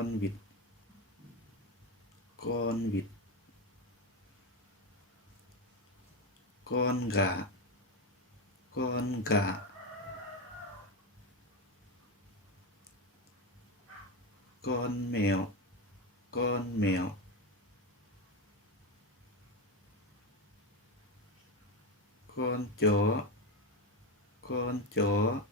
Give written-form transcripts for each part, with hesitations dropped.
con vịt, con vịt, con gà, con gà, con mèo, con mèo, con chó, con chó,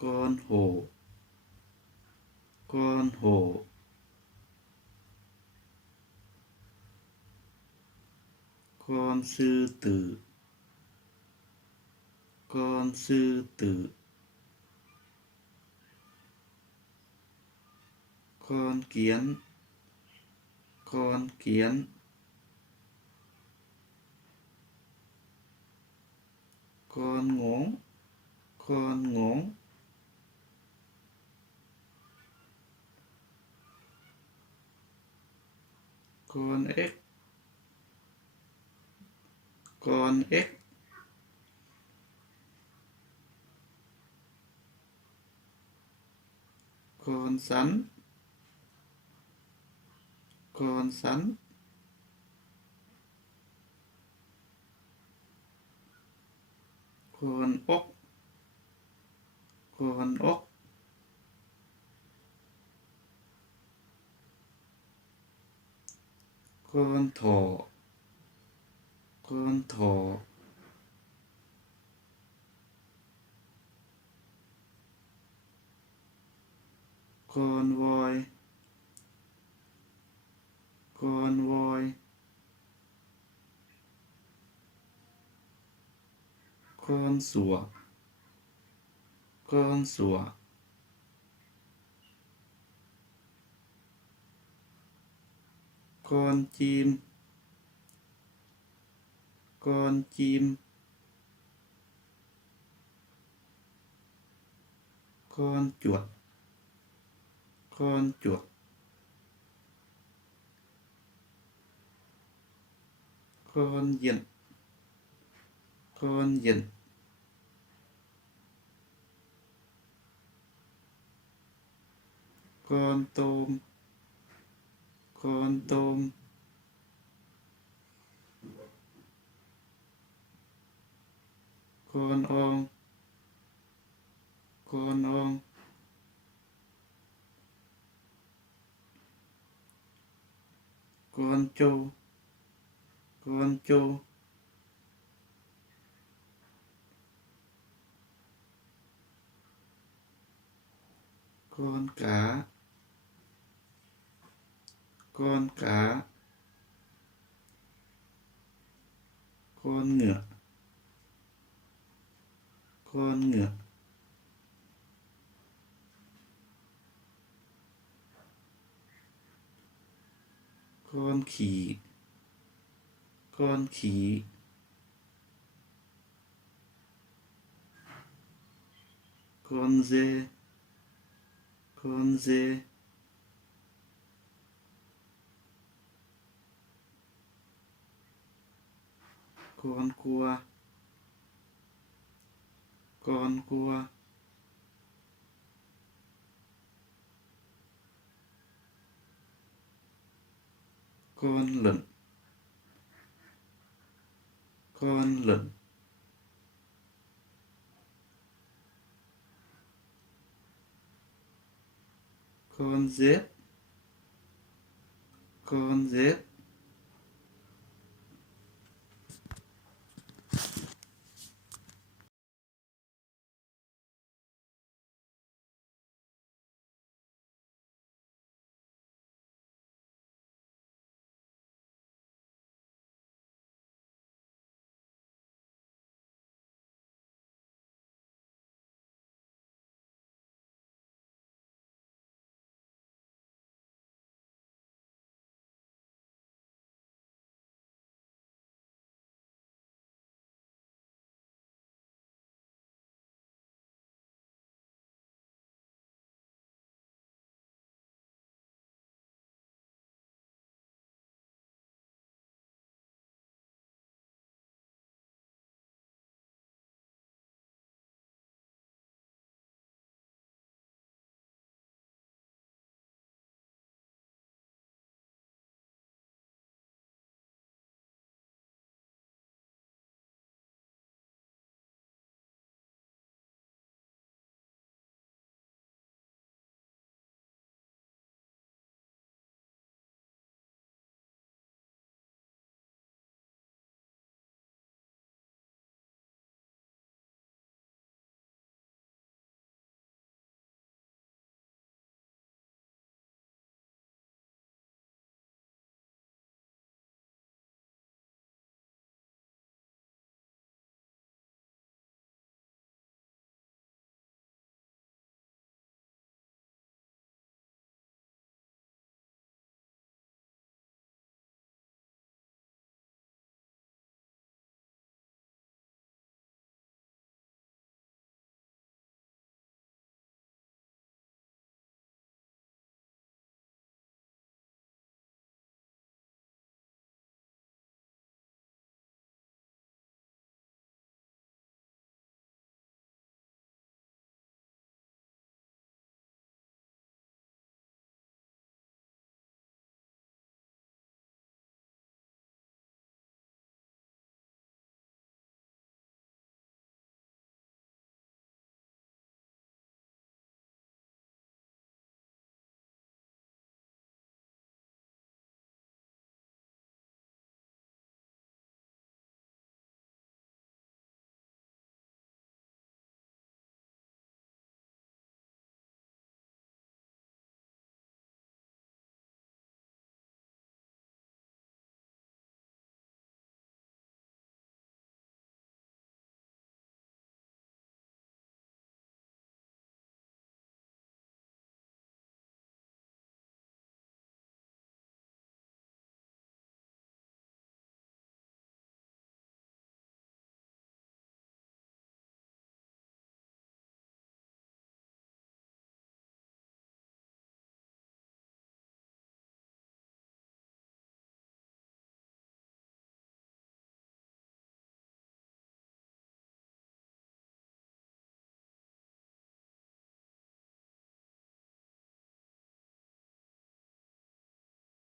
con hổ, con hổ, con sư tử, con sư tử, con kiến, con kiến, con ngỗng, con ngỗng, con ếch, con ếch, con sắn, con sắn, con ốc, con ốc, con thỏ, con thỏ, con voi, con voi, con sủa, con sủa, con chim, con chim, con chuột, con chuột, con vịt, con vịt, con tôm, con tôm, con ong, con ong, con trâu, con trâu, con cá, con cá, con ngựa, con ngựa, con khỉ, con khỉ, con dê, con dê, con cua, con cua, con lợn, con lợn, con dết, con dết,